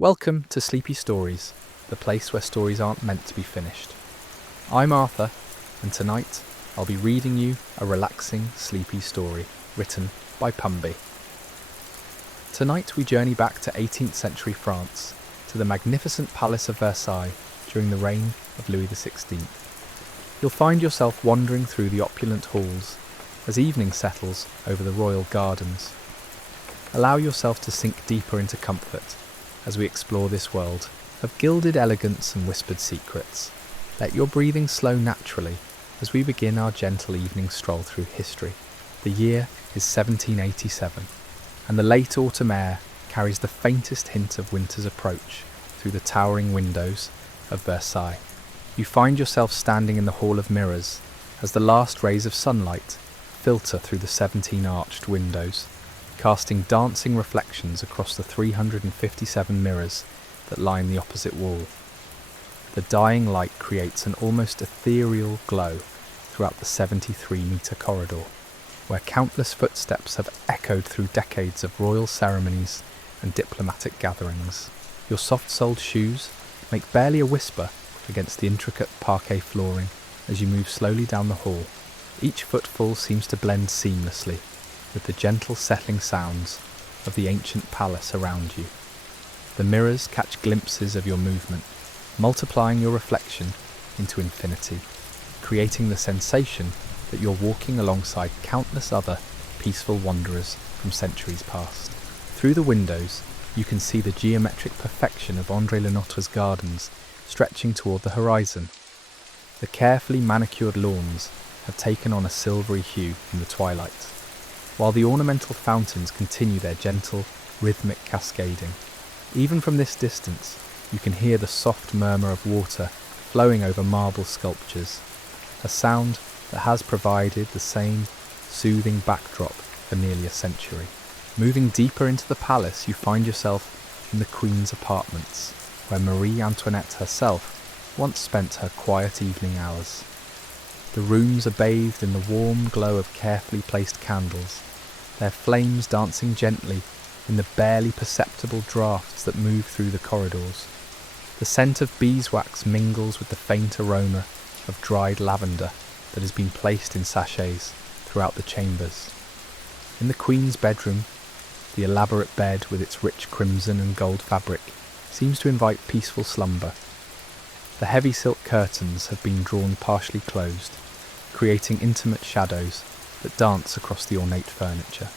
Welcome to Sleepy Stories, the place where stories aren't meant to be finished. I'm Arthur, and tonight I'll be reading you a relaxing, sleepy story written by Pumby. Tonight we journey back to 18th century France, to the magnificent Palace of Versailles during the reign of Louis XVI. You'll find yourself wandering through the opulent halls as evening settles over the royal gardens. Allow yourself to sink deeper into comfort as we explore this world of gilded elegance and whispered secrets. Let your breathing slow naturally as we begin our gentle evening stroll through history. The year is 1787, and the late autumn air carries the faintest hint of winter's approach through the towering windows of Versailles. You find yourself standing in the Hall of Mirrors as the last rays of sunlight filter through the 17 arched windows, casting dancing reflections across the 357 mirrors that line the opposite wall. The dying light creates an almost ethereal glow throughout the 73-metre corridor, where countless footsteps have echoed through decades of royal ceremonies and diplomatic gatherings. Your soft-soled shoes make barely a whisper against the intricate parquet flooring as you move slowly down the hall. Each footfall seems to blend seamlessly with the gentle settling sounds of the ancient palace around you. The mirrors catch glimpses of your movement, multiplying your reflection into infinity, creating the sensation that you're walking alongside countless other peaceful wanderers from centuries past. Through the windows, you can see the geometric perfection of André Lenotre's gardens stretching toward the horizon. The carefully manicured lawns have taken on a silvery hue in the twilight, while the ornamental fountains continue their gentle, rhythmic cascading. Even from this distance, you can hear the soft murmur of water flowing over marble sculptures, a sound that has provided the same soothing backdrop for nearly a century. Moving deeper into the palace, you find yourself in the Queen's apartments, where Marie Antoinette herself once spent her quiet evening hours. The rooms are bathed in the warm glow of carefully placed candles, their flames dancing gently in the barely perceptible draughts that move through the corridors. The scent of beeswax mingles with the faint aroma of dried lavender that has been placed in sachets throughout the chambers. In the Queen's bedroom, the elaborate bed with its rich crimson and gold fabric seems to invite peaceful slumber. The heavy silk curtains have been drawn partially closed, creating intimate shadows that dance across the ornate furniture.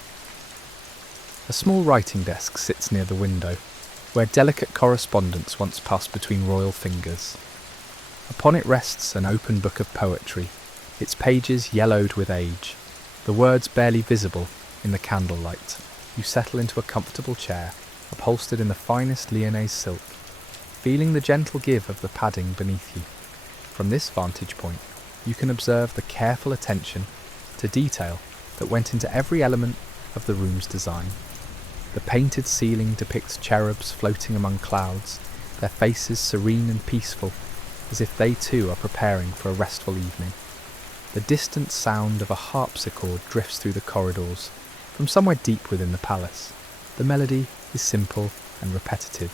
A small writing desk sits near the window, where delicate correspondence once passed between royal fingers. Upon it rests an open book of poetry, its pages yellowed with age, the words barely visible in the candlelight. You settle into a comfortable chair, upholstered in the finest Lyonnaise silk, feeling the gentle give of the padding beneath you. From this vantage point, you can observe the careful attention to detail that went into every element of the room's design. The painted ceiling depicts cherubs floating among clouds, their faces serene and peaceful, as if they too are preparing for a restful evening. The distant sound of a harpsichord drifts through the corridors from somewhere deep within the palace. The melody is simple and repetitive,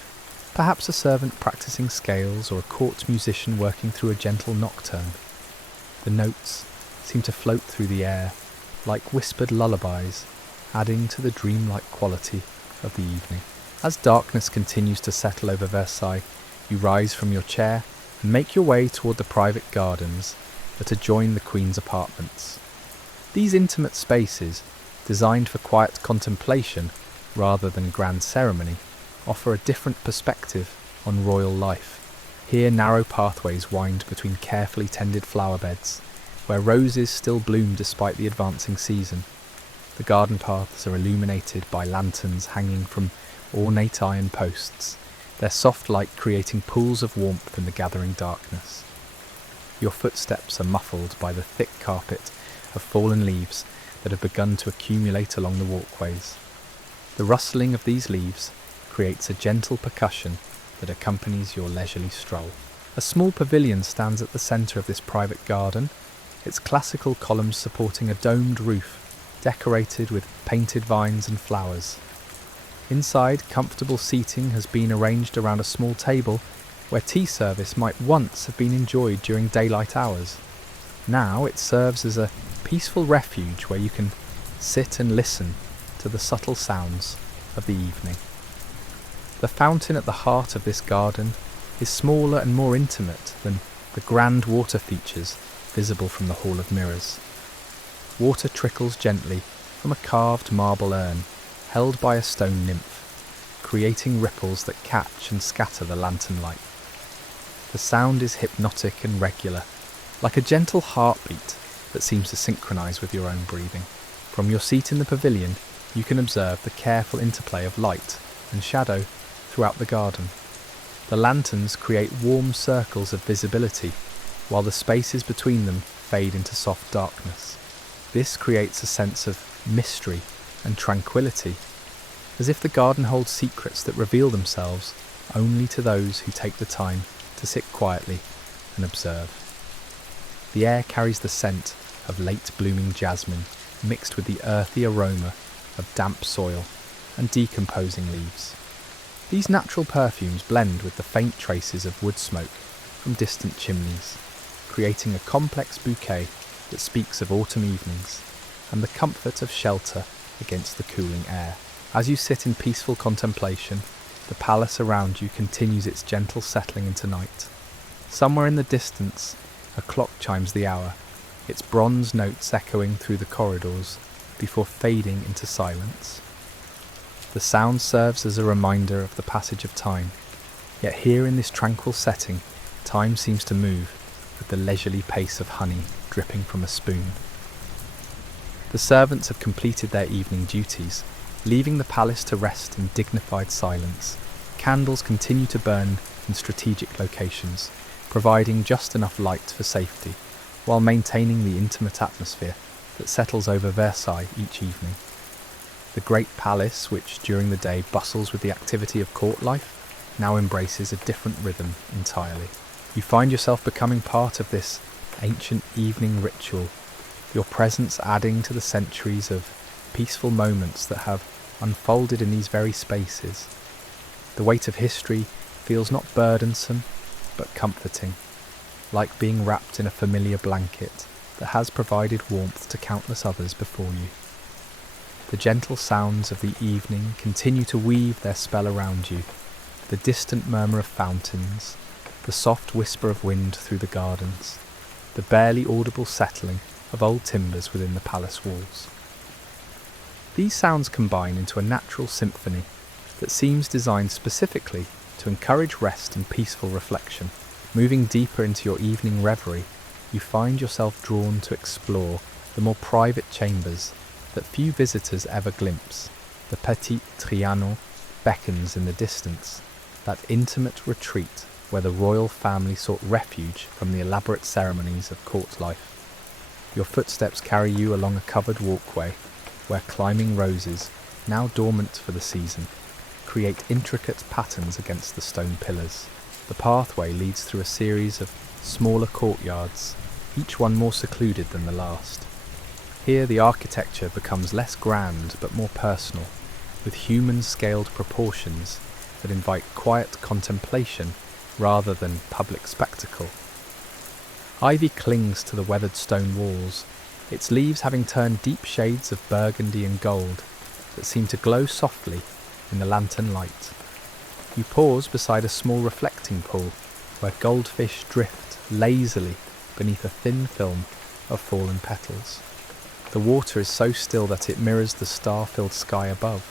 perhaps a servant practicing scales or a court musician working through a gentle nocturne. The notes seem to float through the air like whispered lullabies, adding to the dreamlike quality of the evening. As darkness continues to settle over Versailles, you rise from your chair and make your way toward the private gardens that adjoin the Queen's apartments. These intimate spaces, designed for quiet contemplation rather than grand ceremony, offer a different perspective on royal life. Here narrow pathways wind between carefully tended flower beds, where roses still bloom despite the advancing season. The garden paths are illuminated by lanterns hanging from ornate iron posts, their soft light creating pools of warmth in the gathering darkness. Your footsteps are muffled by the thick carpet of fallen leaves that have begun to accumulate along the walkways. The rustling of these leaves creates a gentle percussion that accompanies your leisurely stroll. A small pavilion stands at the centre of this private garden, its classical columns supporting a domed roof decorated with painted vines and flowers. Inside, comfortable seating has been arranged around a small table where tea service might once have been enjoyed during daylight hours. Now it serves as a peaceful refuge where you can sit and listen to the subtle sounds of the evening. The fountain at the heart of this garden is smaller and more intimate than the grand water features visible from the Hall of Mirrors. Water trickles gently from a carved marble urn held by a stone nymph, creating ripples that catch and scatter the lantern light. The sound is hypnotic and regular, like a gentle heartbeat that seems to synchronize with your own breathing. From your seat in the pavilion, you can observe the careful interplay of light and shadow throughout the garden. The lanterns create warm circles of visibility, while the spaces between them fade into soft darkness. This creates a sense of mystery and tranquility, as if the garden holds secrets that reveal themselves only to those who take the time to sit quietly and observe. The air carries the scent of late blooming jasmine mixed with the earthy aroma of damp soil and decomposing leaves. These natural perfumes blend with the faint traces of wood smoke from distant chimneys, creating a complex bouquet that speaks of autumn evenings and the comfort of shelter against the cooling air. As you sit in peaceful contemplation, the palace around you continues its gentle settling into night. Somewhere in the distance, a clock chimes the hour, its bronze notes echoing through the corridors before fading into silence. The sound serves as a reminder of the passage of time, yet here in this tranquil setting, time seems to move with the leisurely pace of honey dripping from a spoon. The servants have completed their evening duties, leaving the palace to rest in dignified silence. Candles continue to burn in strategic locations, providing just enough light for safety, while maintaining the intimate atmosphere that settles over Versailles each evening. The great palace, which during the day bustles with the activity of court life, now embraces a different rhythm entirely. You find yourself becoming part of this ancient evening ritual, your presence adding to the centuries of peaceful moments that have unfolded in these very spaces. The weight of history feels not burdensome, but comforting, like being wrapped in a familiar blanket that has provided warmth to countless others before you. The gentle sounds of the evening continue to weave their spell around you, the distant murmur of fountains, the soft whisper of wind through the gardens, the barely audible settling of old timbers within the palace walls. These sounds combine into a natural symphony that seems designed specifically to encourage rest and peaceful reflection. Moving deeper into your evening reverie, you find yourself drawn to explore the more private chambers that few visitors ever glimpse. The Petit Trianon beckons in the distance, that intimate retreat where the royal family sought refuge from the elaborate ceremonies of court life. Your footsteps carry you along a covered walkway where climbing roses, now dormant for the season, create intricate patterns against the stone pillars. The pathway leads through a series of smaller courtyards, each one more secluded than the last. Here the architecture becomes less grand but more personal, with human-scaled proportions that invite quiet contemplation rather than public spectacle. Ivy clings to the weathered stone walls, its leaves having turned deep shades of burgundy and gold that seem to glow softly in the lantern light. You pause beside a small reflecting pool where goldfish drift lazily beneath a thin film of fallen petals. The water is so still that it mirrors the star-filled sky above,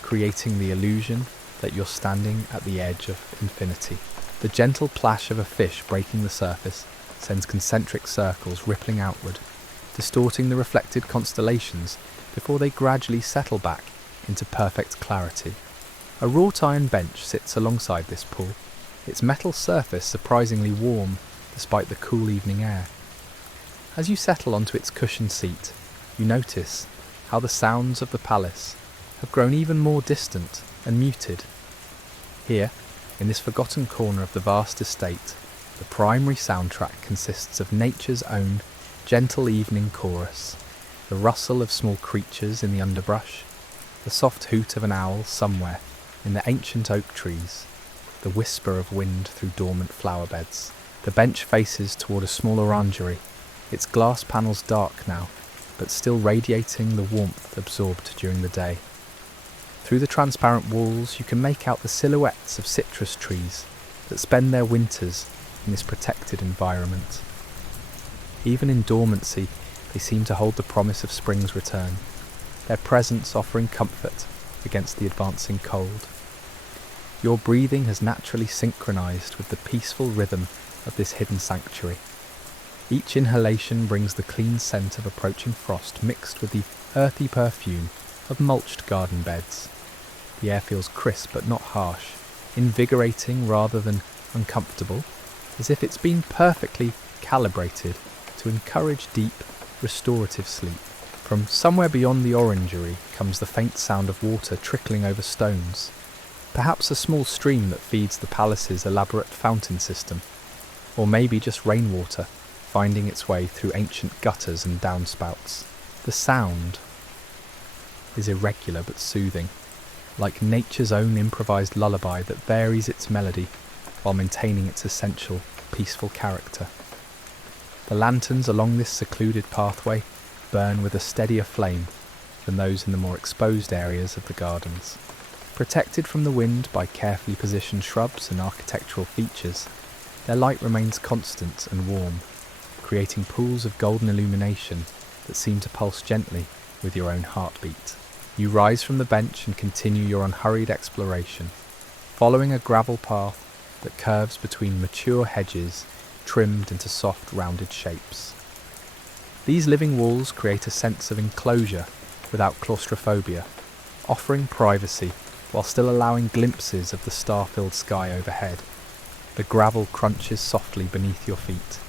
creating the illusion that you're standing at the edge of infinity. The gentle plash of a fish breaking the surface sends concentric circles rippling outward, distorting the reflected constellations before they gradually settle back into perfect clarity. A wrought iron bench sits alongside this pool, its metal surface surprisingly warm despite the cool evening air. As you settle onto its cushioned seat, you notice how the sounds of the palace have grown even more distant and muted. Here, in this forgotten corner of the vast estate, the primary soundtrack consists of nature's own gentle evening chorus, the rustle of small creatures in the underbrush, the soft hoot of an owl somewhere in the ancient oak trees, the whisper of wind through dormant flower beds. The bench faces toward a small orangery, its glass panels dark now, but still radiating the warmth absorbed during the day. Through the transparent walls you can make out the silhouettes of citrus trees that spend their winters in this protected environment. Even in dormancy, they seem to hold the promise of spring's return, their presence offering comfort against the advancing cold. Your breathing has naturally synchronized with the peaceful rhythm of this hidden sanctuary. Each inhalation brings the clean scent of approaching frost mixed with the earthy perfume of mulched garden beds. The air feels crisp but not harsh, invigorating rather than uncomfortable, as if it's been perfectly calibrated to encourage deep, restorative sleep. From somewhere beyond the orangery comes the faint sound of water trickling over stones, perhaps a small stream that feeds the palace's elaborate fountain system, or maybe just rainwater finding its way through ancient gutters and downspouts. The sound is irregular but soothing, like nature's own improvised lullaby that varies its melody while maintaining its essential, peaceful character. The lanterns along this secluded pathway burn with a steadier flame than those in the more exposed areas of the gardens. Protected from the wind by carefully positioned shrubs and architectural features, their light remains constant and warm, creating pools of golden illumination that seem to pulse gently with your own heartbeat. You rise from the bench and continue your unhurried exploration, following a gravel path that curves between mature hedges trimmed into soft, rounded shapes. These living walls create a sense of enclosure without claustrophobia, offering privacy while still allowing glimpses of the star-filled sky overhead. The gravel crunches softly beneath your feet,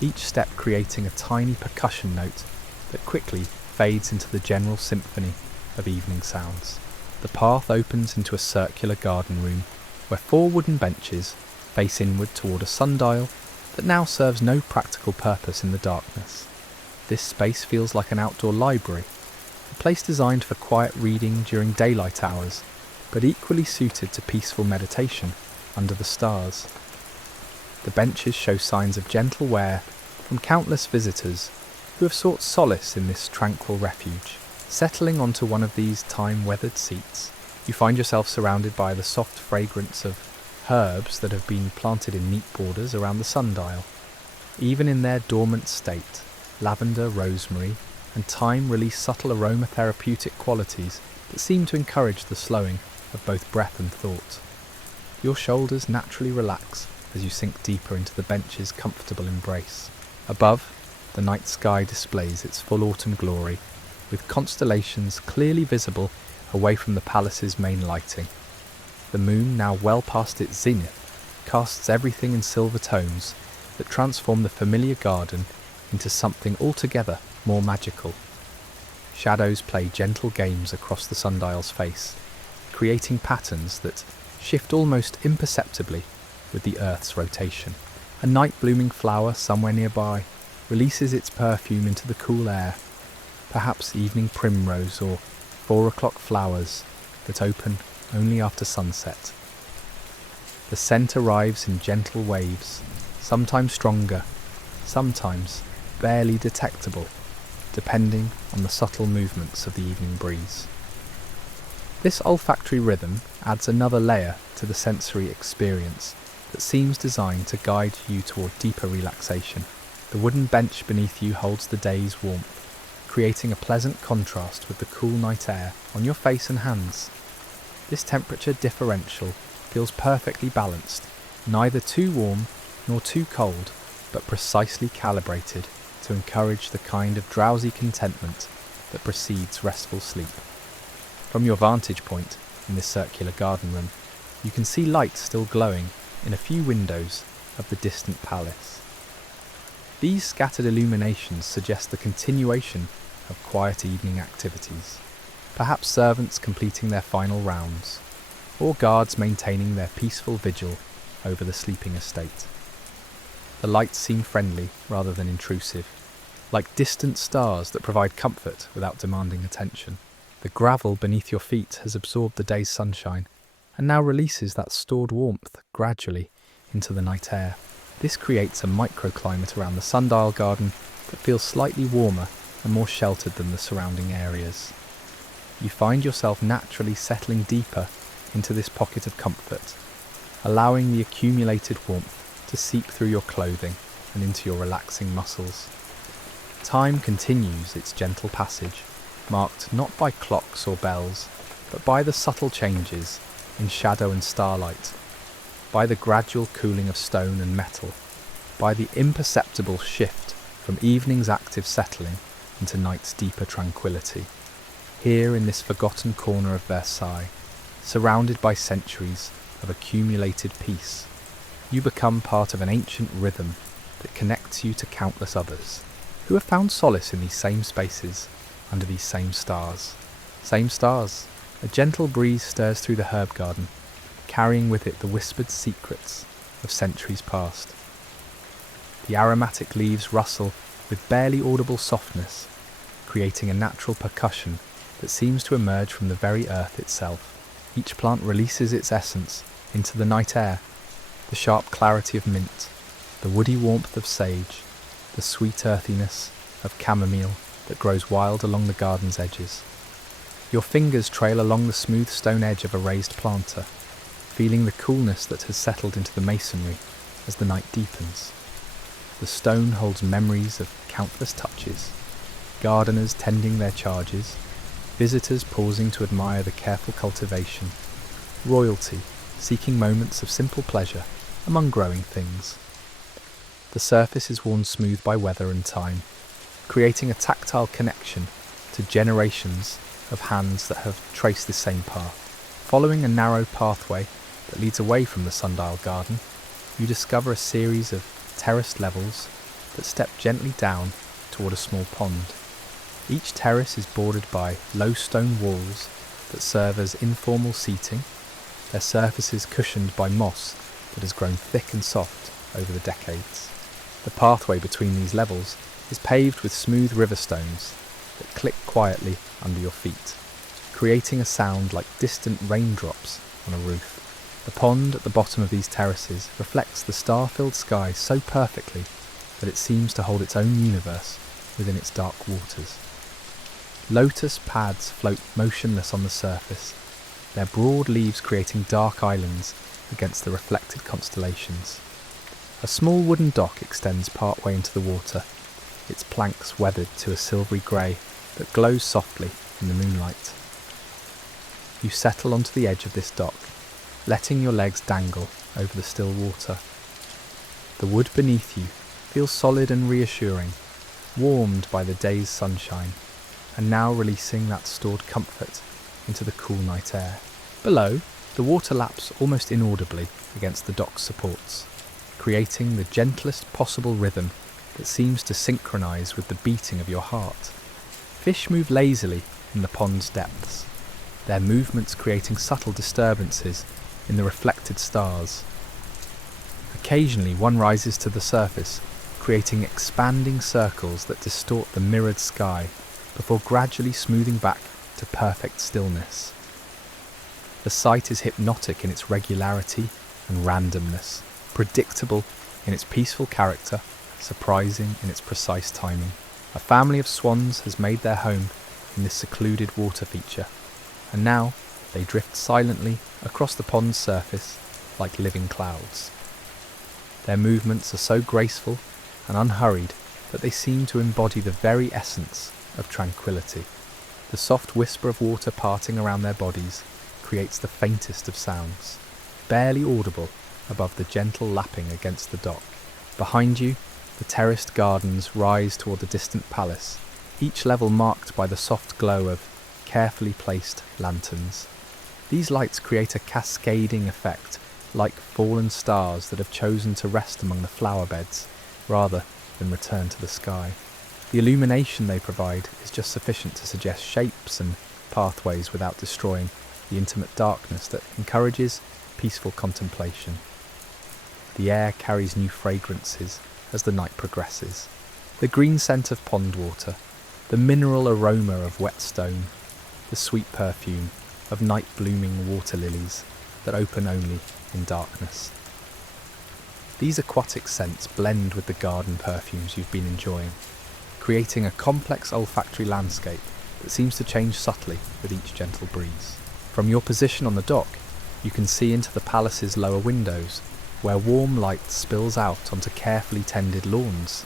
each step creating a tiny percussion note that quickly fades into the general symphony of evening sounds. The path opens into a circular garden room where 4 wooden benches face inward toward a sundial that now serves no practical purpose in the darkness. This space feels like an outdoor library, a place designed for quiet reading during daylight hours, but equally suited to peaceful meditation under the stars. The benches show signs of gentle wear from countless visitors who have sought solace in this tranquil refuge. Settling onto one of these time-weathered seats, you find yourself surrounded by the soft fragrance of herbs that have been planted in neat borders around the sundial. Even in their dormant state, lavender, rosemary, and thyme release subtle aromatherapeutic qualities that seem to encourage the slowing of both breath and thought. Your shoulders naturally relax as you sink deeper into the bench's comfortable embrace. Above, the night sky displays its full autumn glory, with constellations clearly visible away from the palace's main lighting. The moon, now well past its zenith, casts everything in silver tones that transform the familiar garden into something altogether more magical. Shadows play gentle games across the sundial's face, creating patterns that shift almost imperceptibly with the Earth's rotation. A night-blooming flower somewhere nearby releases its perfume into the cool air, perhaps evening primrose or 4 o'clock flowers that open only after sunset. The scent arrives in gentle waves, sometimes stronger, sometimes barely detectable, depending on the subtle movements of the evening breeze. This olfactory rhythm adds another layer to the sensory experience that seems designed to guide you toward deeper relaxation. The wooden bench beneath you holds the day's warmth, creating a pleasant contrast with the cool night air on your face and hands. This temperature differential feels perfectly balanced, neither too warm nor too cold, but precisely calibrated to encourage the kind of drowsy contentment that precedes restful sleep. From your vantage point in this circular garden room, you can see light still glowing in a few windows of the distant palace. These scattered illuminations suggest the continuation of quiet evening activities, perhaps servants completing their final rounds, or guards maintaining their peaceful vigil over the sleeping estate. The lights seem friendly rather than intrusive, like distant stars that provide comfort without demanding attention. The gravel beneath your feet has absorbed the day's sunshine and now releases that stored warmth gradually into the night air. This creates a microclimate around the sundial garden that feels slightly warmer and more sheltered than the surrounding areas. You find yourself naturally settling deeper into this pocket of comfort, allowing the accumulated warmth to seep through your clothing and into your relaxing muscles. Time continues its gentle passage, marked not by clocks or bells, but by the subtle changes in shadow and starlight, by the gradual cooling of stone and metal, by the imperceptible shift from evening's active settling into night's deeper tranquility. Here in this forgotten corner of Versailles, surrounded by centuries of accumulated peace, you become part of an ancient rhythm that connects you to countless others who have found solace in these same spaces under these same stars. Same stars. A gentle breeze stirs through the herb garden, carrying with it the whispered secrets of centuries past. The aromatic leaves rustle with barely audible softness, creating a natural percussion that seems to emerge from the very earth itself. Each plant releases its essence into the night air, the sharp clarity of mint, the woody warmth of sage, the sweet earthiness of chamomile that grows wild along the garden's edges. Your fingers trail along the smooth stone edge of a raised planter, feeling the coolness that has settled into the masonry as the night deepens. The stone holds memories of countless touches, gardeners tending their charges, visitors pausing to admire the careful cultivation, royalty seeking moments of simple pleasure among growing things. The surface is worn smooth by weather and time, creating a tactile connection to generations of hands that have traced this same path. Following a narrow pathway that leads away from the sundial garden, you discover a series of terraced levels that step gently down toward a small pond. Each terrace is bordered by low stone walls that serve as informal seating, their surfaces cushioned by moss that has grown thick and soft over the decades. The pathway between these levels is paved with smooth river stones that click quietly under your feet, creating a sound like distant raindrops on a roof. The pond at the bottom of these terraces reflects the star-filled sky so perfectly that it seems to hold its own universe within its dark waters. Lotus pads float motionless on the surface, their broad leaves creating dark islands against the reflected constellations. A small wooden dock extends partway into the water, its planks weathered to a silvery grey that glows softly in the moonlight. You settle onto the edge of this dock, letting your legs dangle over the still water. The wood beneath you feels solid and reassuring, warmed by the day's sunshine, and now releasing that stored comfort into the cool night air. Below, the water laps almost inaudibly against the dock's supports, creating the gentlest possible rhythm that seems to synchronise with the beating of your heart. Fish move lazily in the pond's depths, their movements creating subtle disturbances in the reflected stars. Occasionally one rises to the surface, creating expanding circles that distort the mirrored sky before gradually smoothing back to perfect stillness. The sight is hypnotic in its regularity and randomness, predictable in its peaceful character, surprising in its precise timing. A family of swans has made their home in this secluded water feature, and now they drift silently across the pond's surface like living clouds. Their movements are so graceful and unhurried that they seem to embody the very essence of tranquility. The soft whisper of water parting around their bodies creates the faintest of sounds, barely audible above the gentle lapping against the dock. Behind you, the terraced gardens rise toward the distant palace, each level marked by the soft glow of carefully placed lanterns. These lights create a cascading effect, like fallen stars that have chosen to rest among the flower beds rather than return to the sky. The illumination they provide is just sufficient to suggest shapes and pathways without destroying the intimate darkness that encourages peaceful contemplation. The air carries new fragrances as the night progresses. The green scent of pond water, the mineral aroma of wet stone, the sweet perfume of night-blooming water lilies that open only in darkness. These aquatic scents blend with the garden perfumes you've been enjoying, creating a complex olfactory landscape that seems to change subtly with each gentle breeze. From your position on the dock, you can see into the palace's lower windows, where warm light spills out onto carefully tended lawns.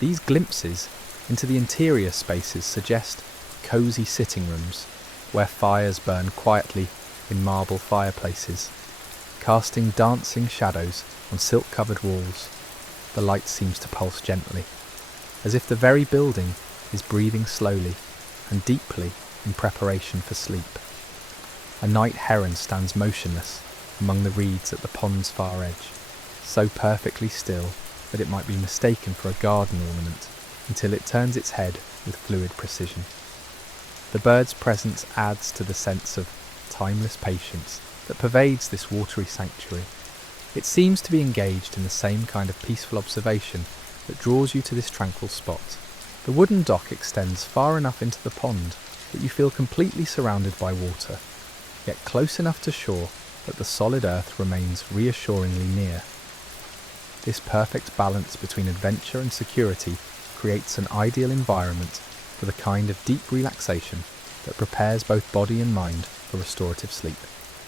These glimpses into the interior spaces suggest cosy sitting rooms, where fires burn quietly in marble fireplaces, casting dancing shadows on silk-covered walls. The light seems to pulse gently, as if the very building is breathing slowly and deeply in preparation for sleep. A night heron stands motionless among the reeds at the pond's far edge, so perfectly still that it might be mistaken for a garden ornament until it turns its head with fluid precision. The bird's presence adds to the sense of timeless patience that pervades this watery sanctuary. It seems to be engaged in the same kind of peaceful observation that draws you to this tranquil spot. The wooden dock extends far enough into the pond that you feel completely surrounded by water, yet close enough to shore that the solid earth remains reassuringly near. This perfect balance between adventure and security creates an ideal environment for the kind of deep relaxation that prepares both body and mind for restorative sleep.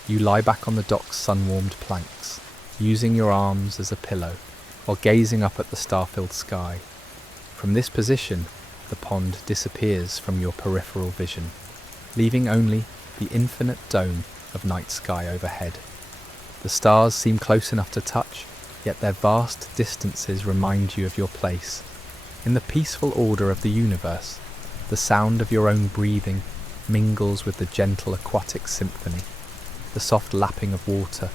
You lie back on the dock's sun-warmed planks, using your arms as a pillow, while gazing up at the star-filled sky. From this position, the pond disappears from your peripheral vision, leaving only the infinite dome of night sky overhead. The stars seem close enough to touch, yet their vast distances remind you of your place. In the peaceful order of the universe, the sound of your own breathing mingles with the gentle aquatic symphony. The soft lapping of water,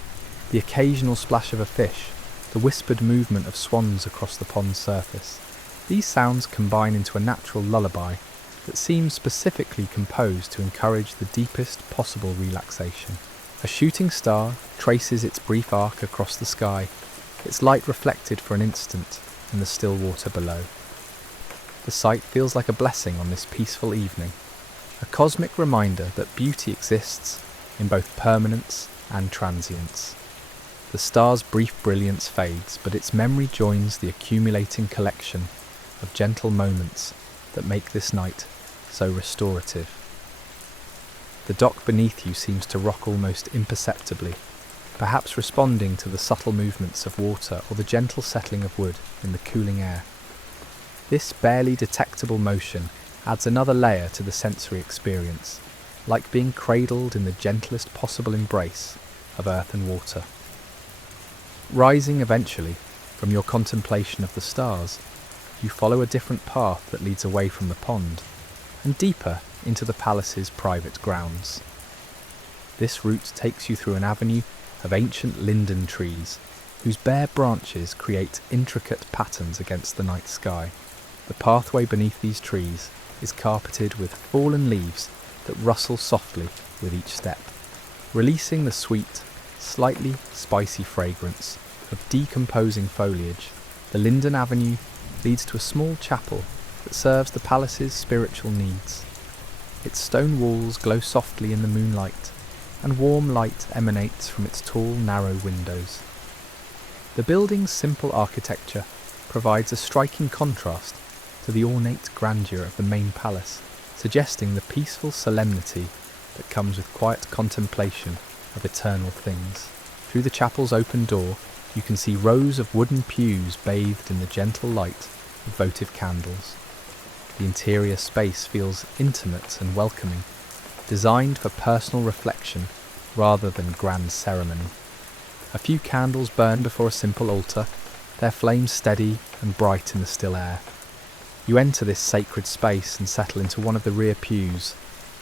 the occasional splash of a fish, the whispered movement of swans across the pond's surface. These sounds combine into a natural lullaby that seems specifically composed to encourage the deepest possible relaxation. A shooting star traces its brief arc across the sky, its light reflected for an instant in the still water below. The sight feels like a blessing on this peaceful evening, a cosmic reminder that beauty exists in both permanence and transience. The star's brief brilliance fades, but its memory joins the accumulating collection of gentle moments that make this night so restorative. The dock beneath you seems to rock almost imperceptibly, perhaps responding to the subtle movements of water or the gentle settling of wood in the cooling air. This barely detectable motion adds another layer to the sensory experience, like being cradled in the gentlest possible embrace of earth and water. Rising eventually from your contemplation of the stars, you follow a different path that leads away from the pond and deeper into the palace's private grounds. This route takes you through an avenue of ancient linden trees whose bare branches create intricate patterns against the night sky. The pathway beneath these trees is carpeted with fallen leaves that rustle softly with each step, releasing the sweet, slightly spicy fragrance of decomposing foliage. The linden avenue leads to a small chapel that serves the palace's spiritual needs. Its stone walls glow softly in the moonlight, and warm light emanates from its tall, narrow windows. The building's simple architecture provides a striking contrast to the ornate grandeur of the main palace, suggesting the peaceful solemnity that comes with quiet contemplation of eternal things. Through the chapel's open door, you can see rows of wooden pews bathed in the gentle light of votive candles. The interior space feels intimate and welcoming, designed for personal reflection rather than grand ceremony. A few candles burn before a simple altar, their flames steady and bright in the still air. You enter this sacred space and settle into one of the rear pews,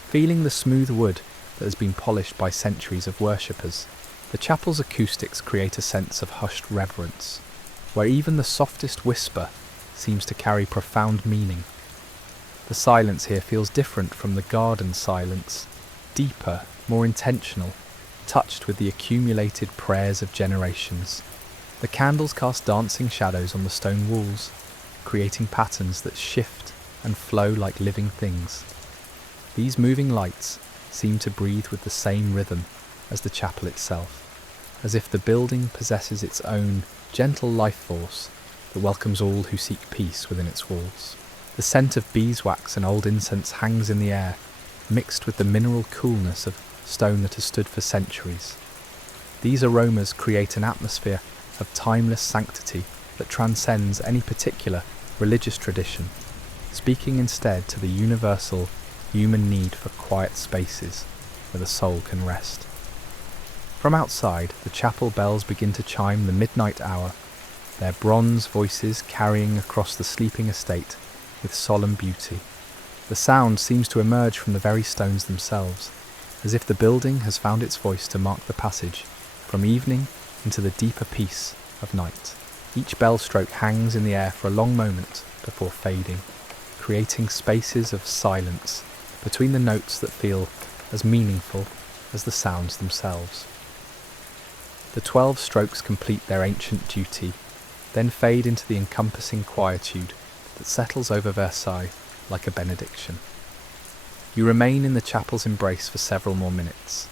feeling the smooth wood that has been polished by centuries of worshippers. The chapel's acoustics create a sense of hushed reverence, where even the softest whisper seems to carry profound meaning. The silence here feels different from the garden silence, deeper, more intentional, touched with the accumulated prayers of generations. The candles cast dancing shadows on the stone walls, creating patterns that shift and flow like living things. These moving lights seem to breathe with the same rhythm as the chapel itself, as if the building possesses its own gentle life force that welcomes all who seek peace within its walls. The scent of beeswax and old incense hangs in the air, mixed with the mineral coolness of stone that has stood for centuries. These aromas create an atmosphere of timeless sanctity that transcends any particular religious tradition, speaking instead to the universal human need for quiet spaces where the soul can rest. From outside, the chapel bells begin to chime the midnight hour, their bronze voices carrying across the sleeping estate with solemn beauty. The sound seems to emerge from the very stones themselves, as if the building has found its voice to mark the passage from evening into the deeper peace of night. Each bell stroke hangs in the air for a long moment before fading, creating spaces of silence between the notes that feel as meaningful as the sounds themselves. The 12 strokes complete their ancient duty, then fade into the encompassing quietude that settles over Versailles like a benediction. You remain in the chapel's embrace for several more minutes,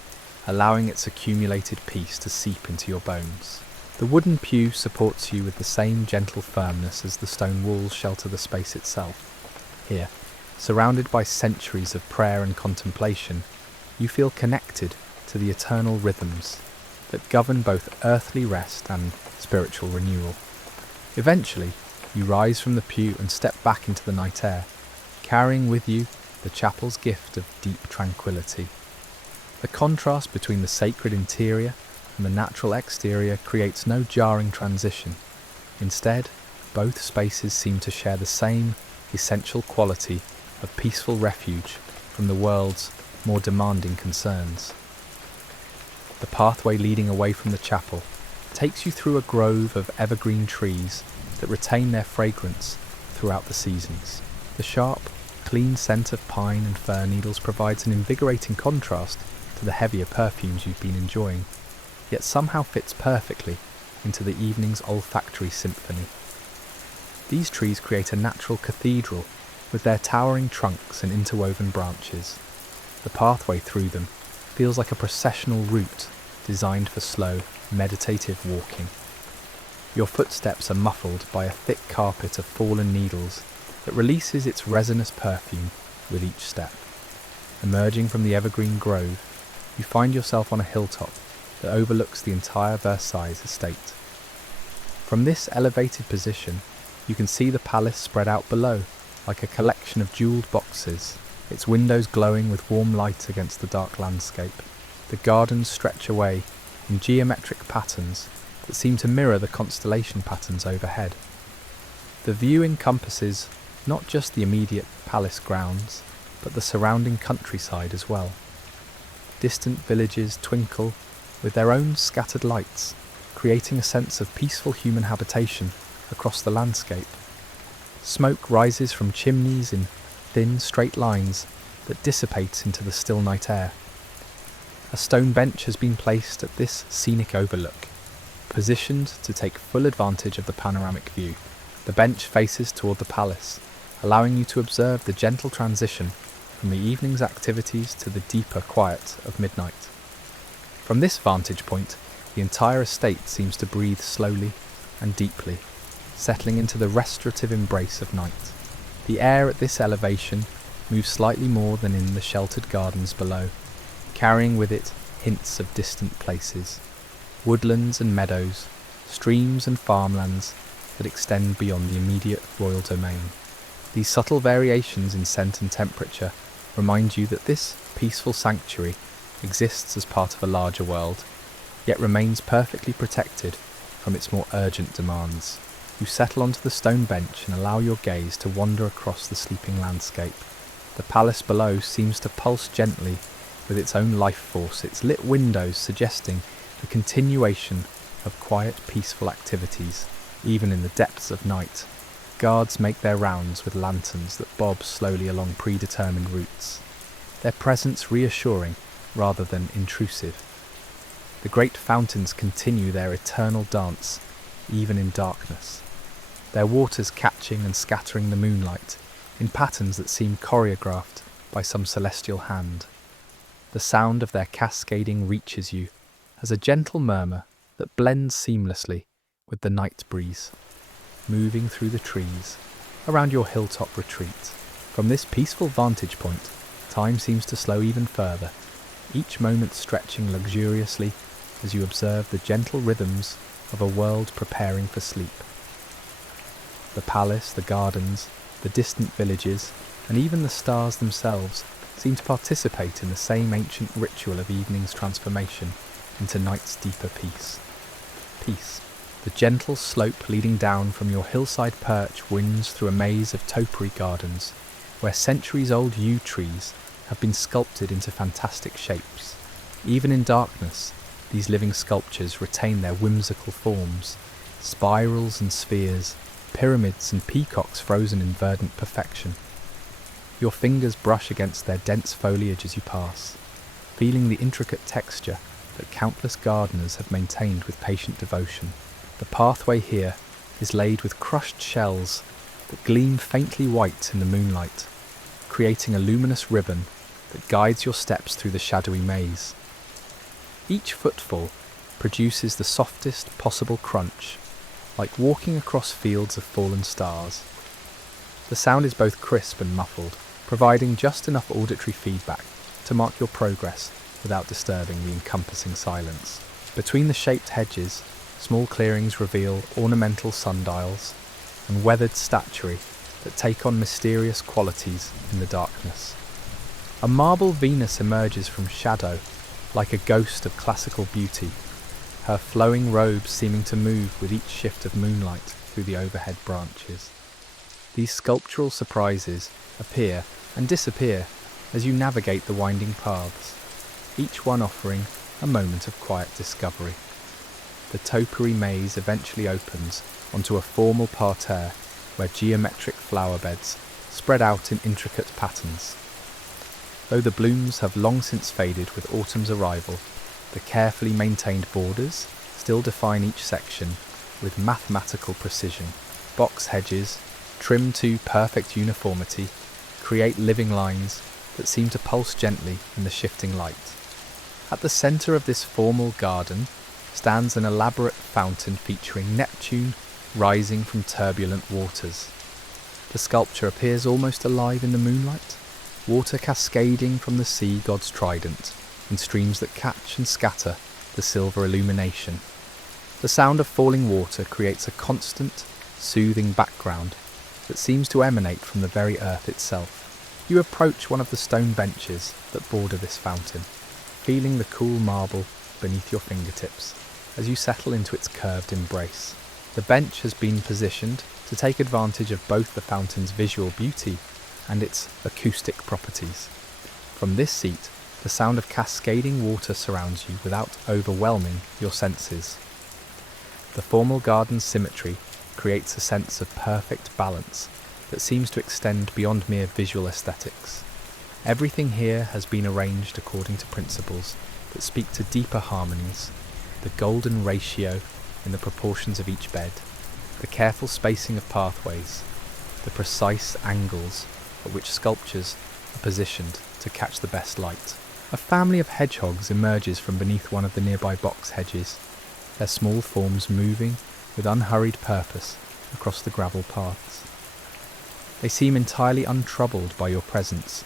allowing its accumulated peace to seep into your bones. The wooden pew supports you with the same gentle firmness as the stone walls shelter the space itself. Here, surrounded by centuries of prayer and contemplation, you feel connected to the eternal rhythms that govern both earthly rest and spiritual renewal. Eventually, you rise from the pew and step back into the night air, carrying with you the chapel's gift of deep tranquility. The contrast between the sacred interior and the natural exterior creates no jarring transition. Instead, both spaces seem to share the same essential quality of peaceful refuge from the world's more demanding concerns. The pathway leading away from the chapel takes you through a grove of evergreen trees that retain their fragrance throughout the seasons. The sharp, clean scent of pine and fir needles provides an invigorating contrast to the heavier perfumes you've been enjoying, yet somehow fits perfectly into the evening's olfactory symphony. These trees create a natural cathedral with their towering trunks and interwoven branches. The pathway through them feels like a processional route designed for slow, meditative walking. Your footsteps are muffled by a thick carpet of fallen needles that releases its resinous perfume with each step. Emerging from the evergreen grove, you find yourself on a hilltop that overlooks the entire Versailles estate. From this elevated position, you can see the palace spread out below, like a collection of jewelled boxes, its windows glowing with warm light against the dark landscape. The gardens stretch away in geometric patterns that seem to mirror the constellation patterns overhead. The view encompasses not just the immediate palace grounds, but the surrounding countryside as well. Distant villages twinkle with their own scattered lights, creating a sense of peaceful human habitation across the landscape. Smoke rises from chimneys in thin, straight lines that dissipate into the still night air. A stone bench has been placed at this scenic overlook, positioned to take full advantage of the panoramic view. The bench faces toward the palace, allowing you to observe the gentle transition from the evening's activities to the deeper quiet of midnight. From this vantage point, the entire estate seems to breathe slowly and deeply, settling into the restorative embrace of night. The air at this elevation moves slightly more than in the sheltered gardens below, carrying with it hints of distant places, woodlands and meadows, streams and farmlands that extend beyond the immediate royal domain. These subtle variations in scent and temperature remind you that this peaceful sanctuary exists as part of a larger world, yet remains perfectly protected from its more urgent demands. You settle onto the stone bench and allow your gaze to wander across the sleeping landscape. The palace below seems to pulse gently with its own life force, its lit windows suggesting the continuation of quiet, peaceful activities, even in the depths of night. Guards make their rounds with lanterns that bob slowly along predetermined routes, their presence reassuring rather than intrusive. The great fountains continue their eternal dance, even in darkness, their waters catching and scattering the moonlight in patterns that seem choreographed by some celestial hand. The sound of their cascading reaches you as a gentle murmur that blends seamlessly with the night breeze, moving through the trees around your hilltop retreat. From this peaceful vantage point, time seems to slow even further, each moment stretching luxuriously as you observe the gentle rhythms of a world preparing for sleep. The palace, the gardens, the distant villages, and even the stars themselves seem to participate in the same ancient ritual of evening's transformation into night's deeper peace. Peace. The gentle slope leading down from your hillside perch winds through a maze of topiary gardens, where centuries-old yew trees have been sculpted into fantastic shapes. Even in darkness, these living sculptures retain their whimsical forms, spirals and spheres, pyramids and peacocks frozen in verdant perfection. Your fingers brush against their dense foliage as you pass, feeling the intricate texture that countless gardeners have maintained with patient devotion. The pathway here is laid with crushed shells that gleam faintly white in the moonlight, creating a luminous ribbon that guides your steps through the shadowy maze. Each footfall produces the softest possible crunch, like walking across fields of fallen stars. The sound is both crisp and muffled, providing just enough auditory feedback to mark your progress without disturbing the encompassing silence. Between the shaped hedges, small clearings reveal ornamental sundials and weathered statuary that take on mysterious qualities in the darkness. A marble Venus emerges from shadow like a ghost of classical beauty, her flowing robes seeming to move with each shift of moonlight through the overhead branches. These sculptural surprises appear and disappear as you navigate the winding paths, each one offering a moment of quiet discovery. The topiary maze eventually opens onto a formal parterre where geometric flower beds spread out in intricate patterns. Though the blooms have long since faded with autumn's arrival, the carefully maintained borders still define each section with mathematical precision. Box hedges, trimmed to perfect uniformity, create living lines that seem to pulse gently in the shifting light. At the centre of this formal garden stands an elaborate fountain featuring Neptune rising from turbulent waters. The sculpture appears almost alive in the moonlight, water cascading from the sea god's trident in streams that catch and scatter the silver illumination. The sound of falling water creates a constant, soothing background that seems to emanate from the very earth itself. You approach one of the stone benches that border this fountain, feeling the cool marble beneath your fingertips as you settle into its curved embrace. The bench has been positioned to take advantage of both the fountain's visual beauty and its acoustic properties. From this seat, the sound of cascading water surrounds you without overwhelming your senses. The formal garden's symmetry creates a sense of perfect balance that seems to extend beyond mere visual aesthetics. Everything here has been arranged according to principles that speak to deeper harmonies, the golden ratio in the proportions of each bed, the careful spacing of pathways, the precise angles at which sculptures are positioned to catch the best light. A family of hedgehogs emerges from beneath one of the nearby box hedges, their small forms moving with unhurried purpose across the gravel paths. They seem entirely untroubled by your presence,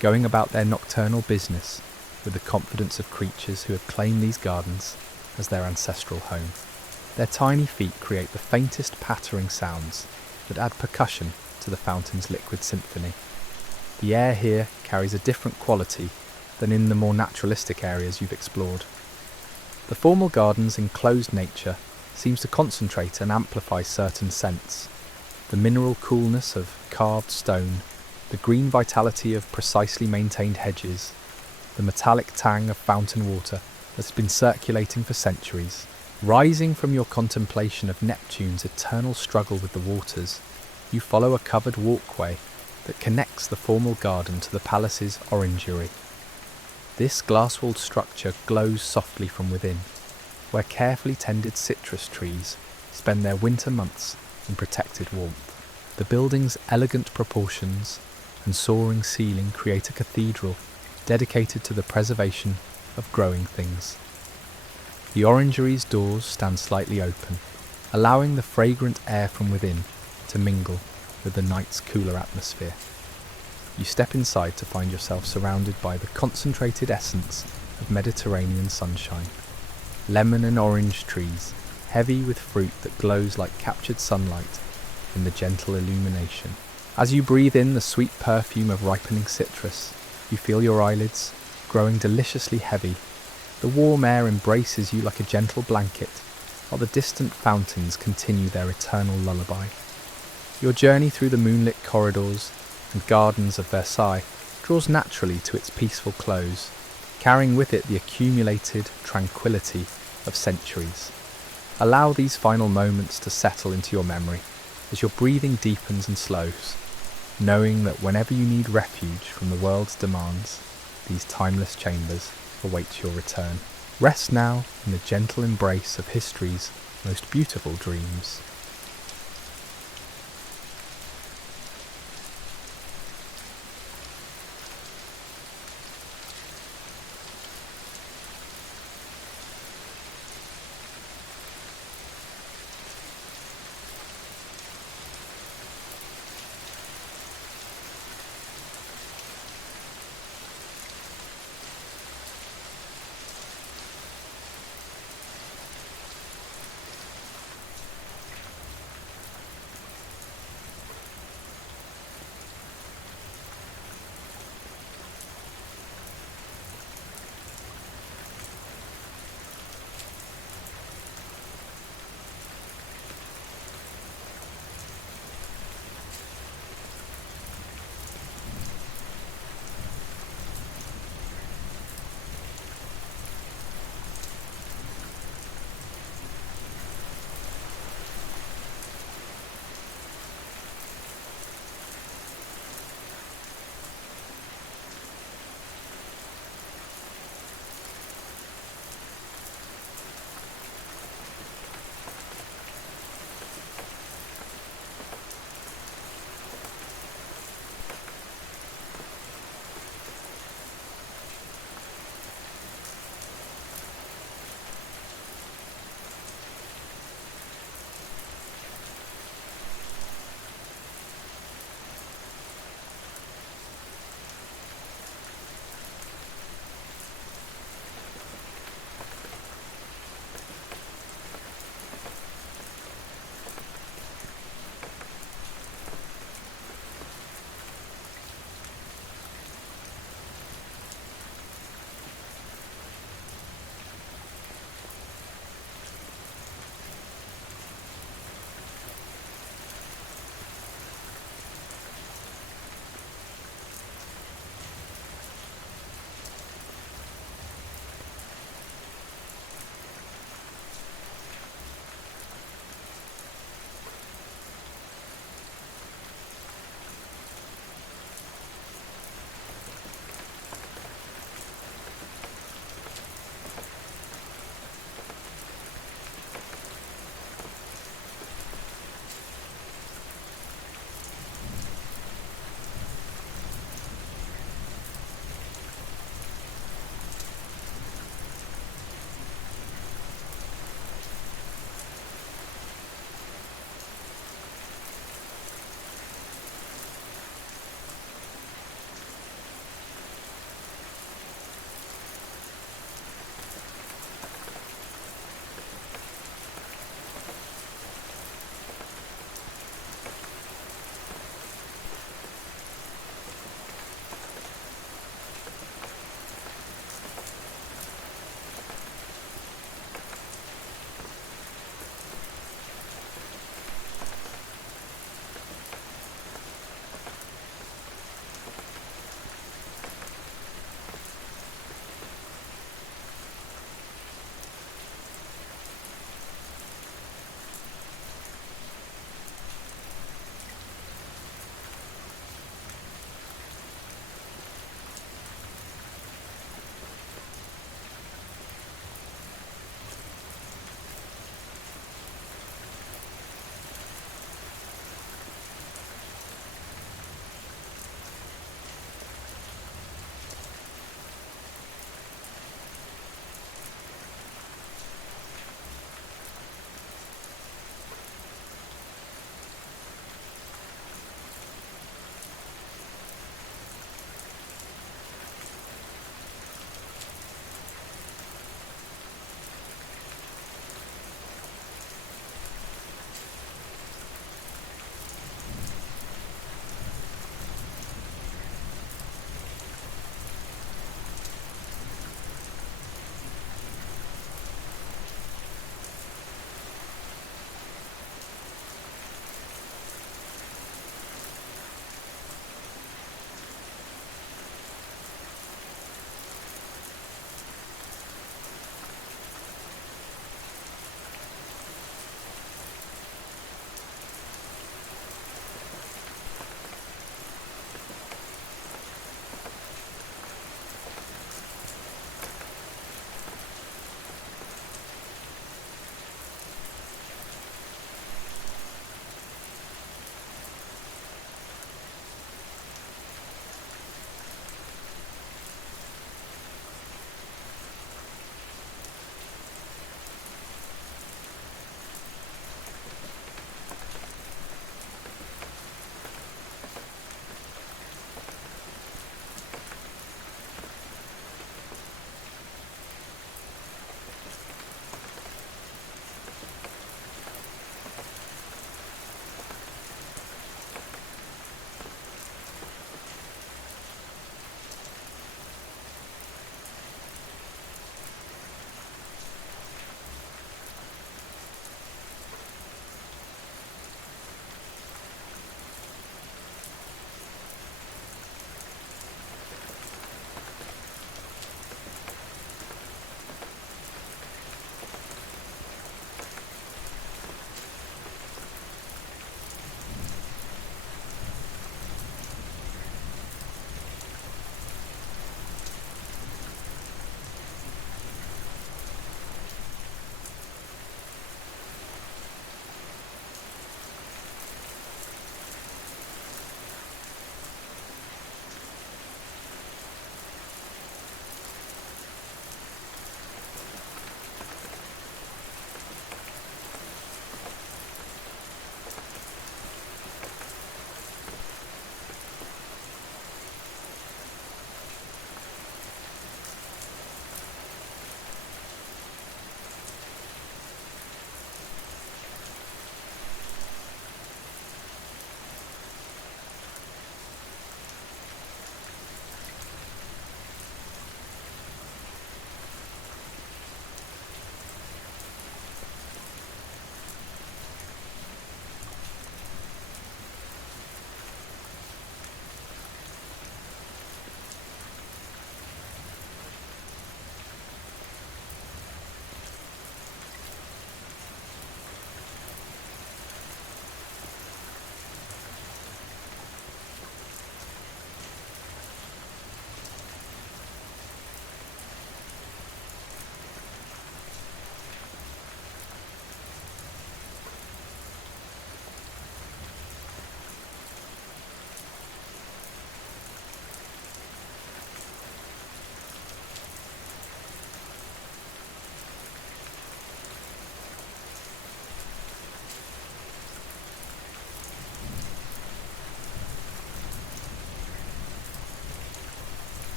going about their nocturnal business with the confidence of creatures who have claimed these gardens as their ancestral home. Their tiny feet create the faintest pattering sounds that add percussion to the fountain's liquid symphony. The air here carries a different quality than in the more naturalistic areas you've explored. The formal garden's enclosed nature seems to concentrate and amplify certain scents. The mineral coolness of carved stone, the green vitality of precisely maintained hedges, the metallic tang of fountain water that's been circulating for centuries. Rising from your contemplation of Neptune's eternal struggle with the waters, you follow a covered walkway that connects the formal garden to the palace's orangery. This glass-walled structure glows softly from within, where carefully tended citrus trees spend their winter months in protected warmth. The building's elegant proportions and soaring ceiling create a cathedral dedicated to the preservation of growing things. The orangery's doors stand slightly open, allowing the fragrant air from within to mingle with the night's cooler atmosphere. You step inside to find yourself surrounded by the concentrated essence of Mediterranean sunshine. Lemon and orange trees, heavy with fruit that glows like captured sunlight in the gentle illumination. As you breathe in the sweet perfume of ripening citrus, you feel your eyelids growing deliciously heavy. The warm air embraces you like a gentle blanket, while the distant fountains continue their eternal lullaby. Your journey through the moonlit corridors and gardens of Versailles draws naturally to its peaceful close, carrying with it the accumulated tranquility of centuries. Allow these final moments to settle into your memory as your breathing deepens and slows, knowing that whenever you need refuge from the world's demands, these timeless chambers await your return. Rest now in the gentle embrace of history's most beautiful dreams.